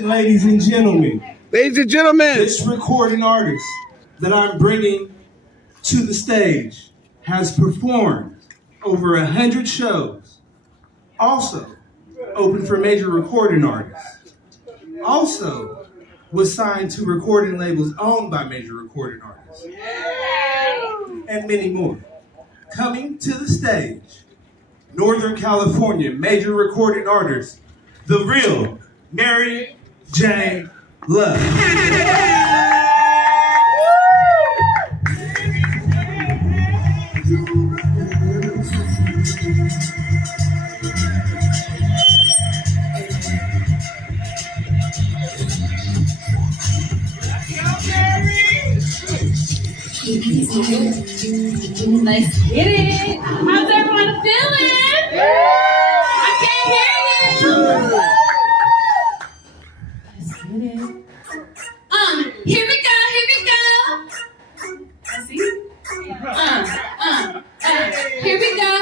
Attention, ladies and gentlemen. Ladies and gentlemen. This recording artist that I'm bringing to the stage has performed over 100 shows. Also, opened for major recording artists. Also, was signed to recording labels owned by major recording artists. And many more. Coming to the stage, Northern California major recording artist, the real Mary J. Love. Let's get it. How's everyone feeling? I can't hear you. Let's get it. Here we go, here we go. See? Here we go.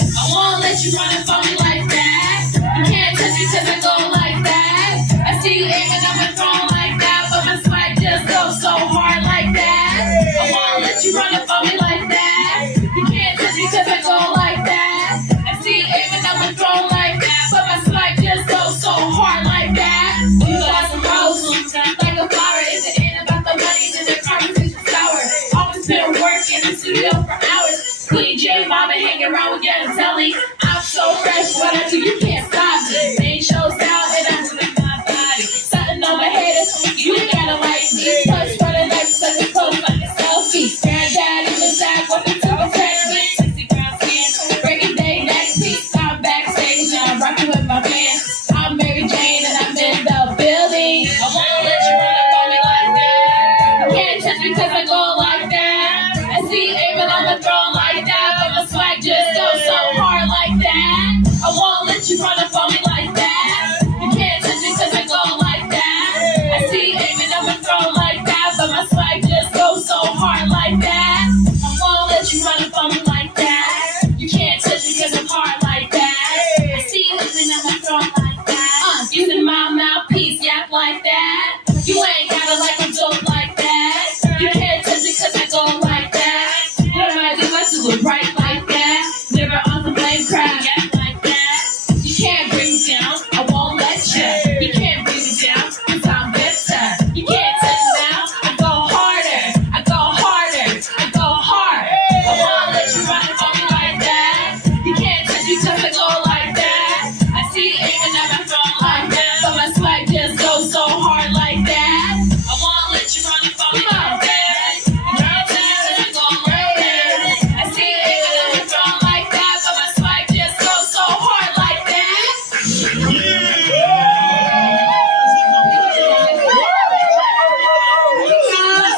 I won't let you run it for me like that. You can't touch me till I go like that. I see you aiming at my throne like that, but my swag just goes so hard like that. I won't let you run it for me like that. You can't touch me till I go like that. I see you aiming at my throne like that, but my swag just goes so hard like that. You got some roses like a flower. If it ain't about the money, then the conversation sour. Always been working in the studio for hours. Queen J, mama hanging around with Young Telly. I'm so fresh, what I do, you can't stop me. Main shows out and I'm moving my body. Something on my head is you gotta like me. Push running like such a close like a selfie. Granddad in the back, walking to the track with 60 ground skin. Breaking day next week, I'm backstage and I'm rocking with my fans. I'm Mary Jane and I'm in the building. I won't let you run up on me like that. You can't touch me cause I go like that. I see you aiming on the throne like that, but my swag just goes so hard like that. I won't let you run up on me like that. You can't touch me cause I go like that. I see you aiming on the throne like that, but my swag just goes so hard like that. I won't let you run up on me like that. You can't touch me cause I'm hard like that. I see you aiming on my throne like that. Using my mouthpiece, yap like that. You ain't gotta like I'm dope like that. You can't touch me cause I go like that. What am I doing to look right like that? Never on the blame crowd, yap like that. You can't bring me down, I won't let you. You can't bring me down, cause I'm better. You can't touch me now, I go harder. I go harder, I go hard. I won't let you run it for me like that. You can't touch me cause I go like that. I see you aiming at my throne like that, but my swag just goes so hard like that. I won't let you run it for me like that. You can't touch me cause I go like that. I see you aiming at my throne like that, but my swag just goes so hard like that.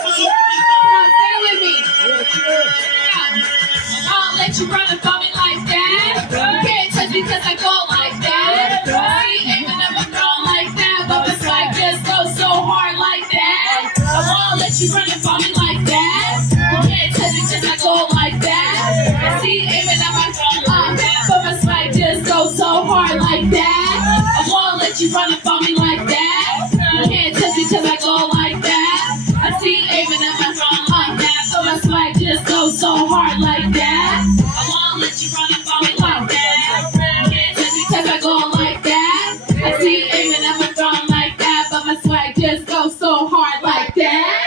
Stay with me. I won't let you run up on me like that. You can't touch me cause I go like that. I see you aiming at my throne like that, but my swag just goes so hard like that. I won't let you run up on me like that. You can't touch me cause I go like that. I see you aiming at my throne like that, but my swag just goes so hard like that. I won't let you run up on me like that. You can't touch me cause I go like that. I see you aiming at my throne like that, but my swag just goes so hard like that. I won't let you run up on me like that. You can't touch me cause I go like that. I see you aiming at my throne like that, but my swag just goes so hard like that.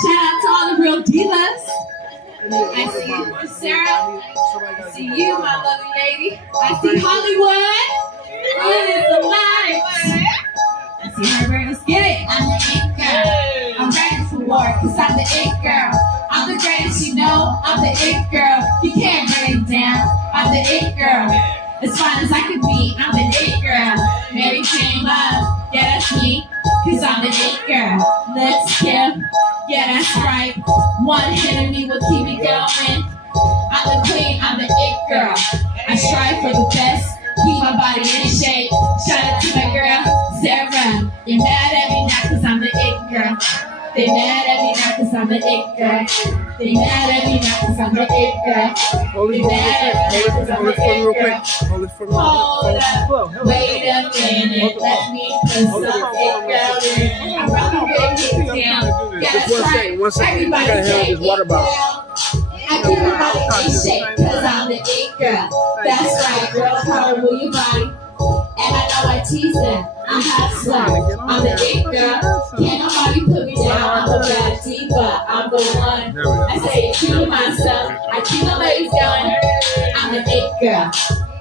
Shout out to all the real divas. I see you, Sarah. I see you, my lovely lady. I see Hollywood. It is alive. I see her ready to get it. I'm the it girl. I'm ready for war, cause I'm the it girl. I'm the greatest, you know. I'm the it girl. You can't bring it down. I'm the it girl. As fine as I can be, I'm the it girl. Mary Jane Love. Yeah, that's me. Cause I'm the it girl. Let's skip. Yeah, that's right. One hit of me will keep me going. I'm the queen, I'm the it girl. I strive for the best. Keep my body in shape. Shout out to my girl, Sarah. You're mad at me now cause I'm the it girl. They mad at me now cause I'm an it girl. They mad at me now cause I'm an it girl. They mad at me now cause I'm an it girl. Hold up, wait a minute, let me put some it girl in. I'm rocking big down. Yeah, One second. everybody I gotta handle shake this water it bottle. down. I keep your body in shape cause I'm the it girl. That's right, girl, power move your body. And I know I tease them. I'm hustler. I'm the it girl. Can't nobody put me down. I'm a bad diva. I'm the one. I say it to myself. I keep my legs going. I'm the it girl.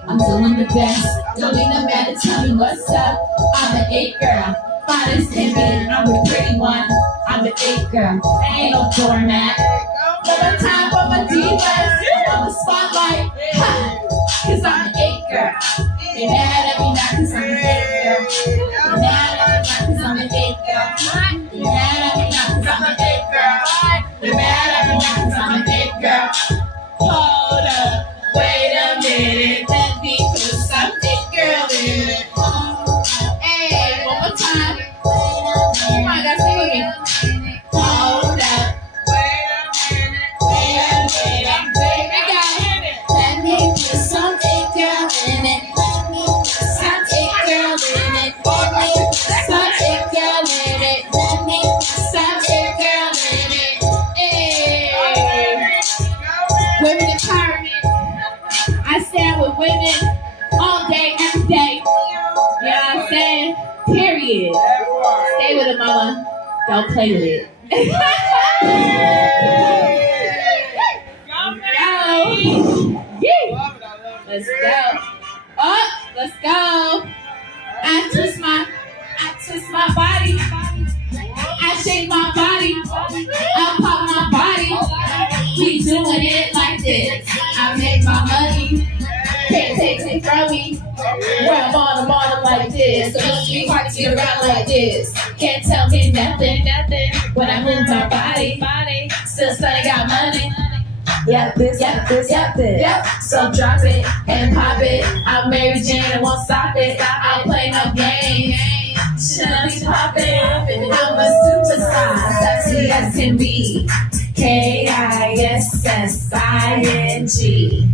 I'm doing the best. Don't need no man to tell me what's up. I'm the it girl. Finest timid. I'm the pretty one. I'm the it girl. I ain't no doormat. One more time for my divas. On the spotlight. Ha! Cause I'm the it girl. They mad at me now cause I'm the it girl. They mad at me now cause I'm the it girl. They mad at me now cause I'm the it girl. They mad at me now cause I'm the it girl. Hold up, wait a minute, let me put some it girl in it. Hey, one more time. Come on, guys, sing with me. Hold up. Let me put some it girl in it. Some it girl in it. Some it girl in it. Let me put some it girl in it. Hey. Women empowerment. I stand with women all day, every day. You know what I'm saying? Period. Stay with it, mama. Don't play with it. Let's go. Up, let's go. I twist my body. I shake my body. I pop my body. We doing it like this. I make my money. Can't take it from me. When I'm on them like this. So it's be hard to get around like this. Can't tell me nothing. When I move my body. Still sonny got money. Yep, so drop it and pop it. I'm Mary Jane and won't stop it. I don't play no games. Should be popping. I'm a superstar, sexy as can be. Kissing.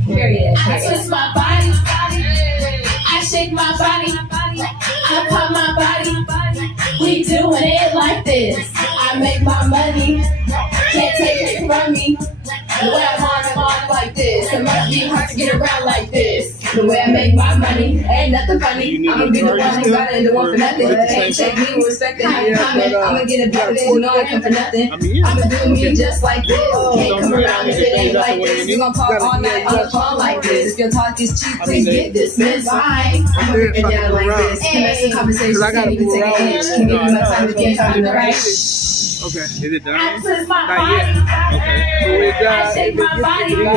Period. I twist my body. I shake my body. I pop my body. We doing it like this. I make my money. Can't take it from me. The way I'm on like this. It must be hard to get around like this. The way I make my money ain't nothing funny. I'ma be the one who got it and the one for nothing. Ain't check me with respect and how you comment. I'ma get it back with you know I come for nothing. I'ma do me just like this. Can't come around if it ain't like this. We gon' talk all night on the phone like this. If your talk is cheap, please get dismissed. Fine. I'ma break it down like this. Commence the conversation. Can't even take an inch. Can't give me my time if you can't find the right. Okay, is it done? I twist my Not body. yet. Okay. So we got, I shake my body. I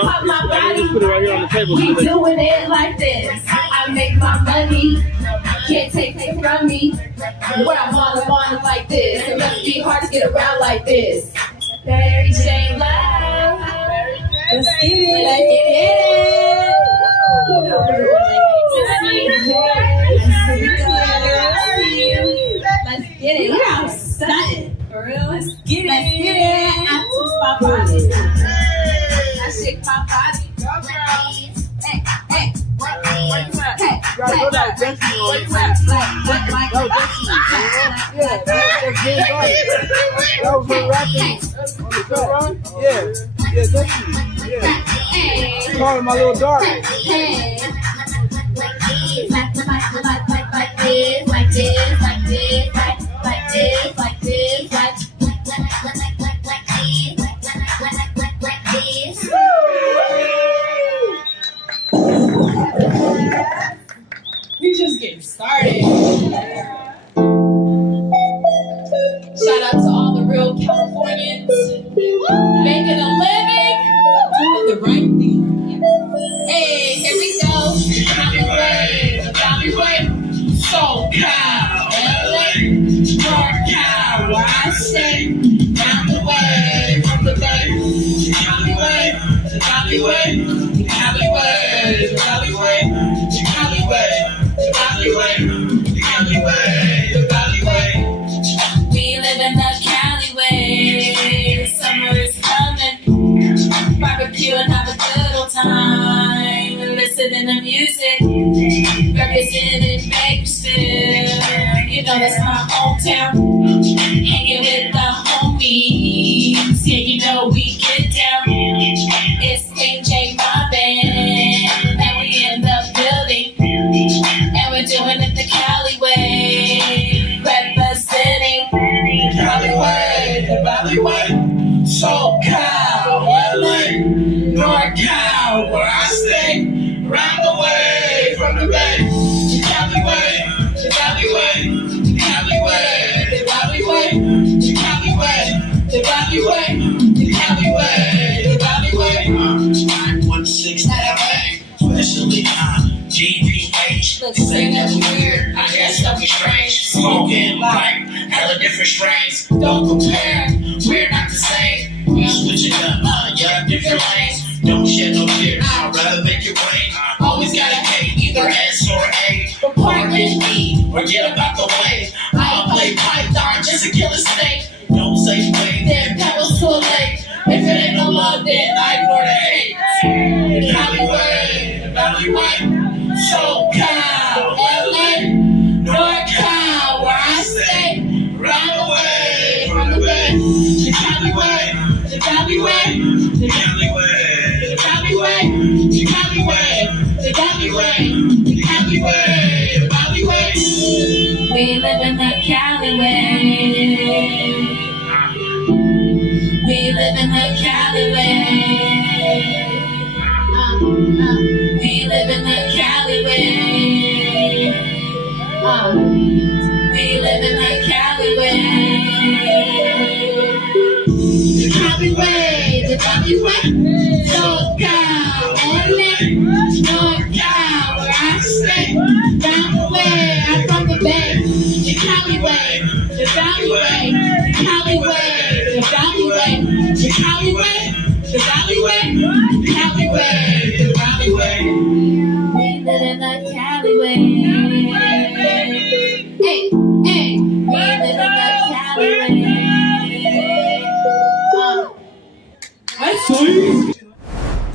pop my body. Just put it right here on the table. We doing it like this. I make my money. Can't take it from me. When I'm on it like this. It must be hard to get around like this. Mary Jane Love. Let's get it. Let's get it. Let's get it. Look how stunning. For real. Let's get it. Let's get it. I twist my body. I shake my body. Hey, hey. Hey, Go down, Destiny on it. Yeah, that's good. That was her rapping on the cut, right? Yeah, Destiny. Yeah. Calling my little darling. Hey. Like this, like this, like this, like this, like this, like this, like this. We just getting started. Shout out to all the real Californians making a living, doing the right thing. Hey, here we go. Down the way, so cow, LA, North Cal, where I stay. Down the way, from the bay, Cali way, Cali way, Cali way, Cali way, Cali way, Cali way, Cali way, Cali way. We live in the time listening to music, representing Bakersfield. You know that's my hometown. Hanging with the homies, yeah, you know we get down. It's AJ, my band, and we in the building, and we're doing it the Cali way, representing the Cali way, the Valley way. SoCal, LA, NorCal, where I stay, round the way, from the Bay, the Cali way, the Valley way, the Cali way, the Valley way, the Cali way, the Valley way, the Cali way, the Valley way. 916 LA, especially GBH. They say that we weird, I guess that we strange. Smoking like hella different strains. Don't compare, we're not the same. We switch it up, yeah, different lanes. Don't shed no tears, I'd rather make it rain. Always gotta pay either S or A. Department E, or get up out the way. I'll play Python just to kill a snake. Don't say wait, then that was too late. If it ain't no love, then I ignore the hate. The Cali way, the Valley way. SoCal, LA, NorCal, where I stay, round the way, from the Bay, the Cali way, the Valley way, the Cali way, the Valley way, the Cali way, the Valley way, the Cali way, the Valley way. We live in the Cali way. We live in the Cali way. We live in the Cali way. We live in the Cali way. The Cali way, the Cali way. SoCal, LA, NorCal, where I stay. Down the way, I'm from the Bay. The Cali way, the Valley way, the Cali way, the Valley way, the Cali way, the Valley way, the Cali way, the Valley way. We live in the Cali way. Hey, hey, we live in the Cali way.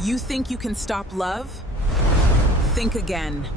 You think you can stop love? Think again.